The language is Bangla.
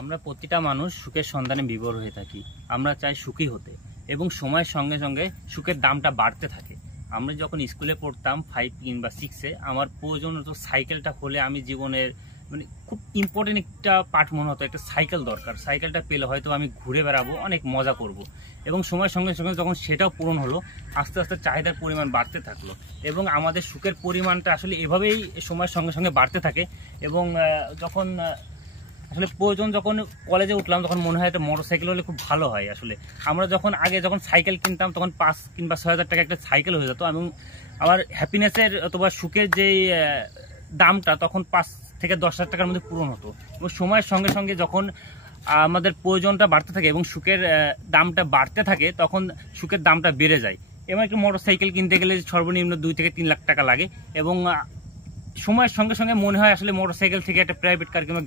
আমরা প্রতিটা মানুষ সুখের সন্ধানে বিভোর হয়ে থাকি। আমরা চাই সুখী হতে এবং সময়ের সঙ্গে সঙ্গে সুখের দামটা বাড়তে থাকে। আমরা যখন স্কুলে পড়তাম 5 কিংবা 6-এ, আমার প্রয়োজন হতো সাইকেলটা হলে আমি জীবনের খুব ইম্পর্টেন্ট একটা পার্ট মনে হতো, একটা সাইকেল দরকার। সাইকেলটা পেলে হয়তো আমি ঘুরে বেড়াবো, অনেক মজা করব। এবং সময়ের সঙ্গে সঙ্গে যখন সেটাও পূরণ হলো, আস্তে আস্তে চাহিদার পরিমাণ বাড়তে থাকলো এবং আমাদের সুখের পরিমাণটা আসলে এভাবেই সময়ের সঙ্গে সঙ্গে বাড়তে থাকে। এবং যখন আসলে প্রয়োজন, যখন কলেজে উঠলাম তখন মনে হয় একটা মোটরসাইকেল হলে খুব ভালো হয়। আসলে আমরা যখন সাইকেল কিনতাম তখন 5 কিংবা 6,000 টাকা একটা সাইকেল হয়ে যেত এবং আমার হ্যাপিনেসের অথবা সুখের যেই দামটা তখন 5 থেকে 10,000 টাকার মধ্যে পূরণ হতো। এবং সময়ের সঙ্গে সঙ্গে যখন আমাদের প্রয়োজনটা বাড়তে থাকে এবং সুখের দামটা বাড়তে থাকে, তখন সুখের দামটা বেড়ে যায়। এবং একটা মোটরসাইকেল কিনতে গেলে সর্বনিম্ন 2 থেকে 3 লাখ টাকা লাগে। এবং সময়ের সঙ্গে সঙ্গে মনে হয় আসলে মোটরসাইকেল থেকে একটা প্রাইভেট কার কিংবা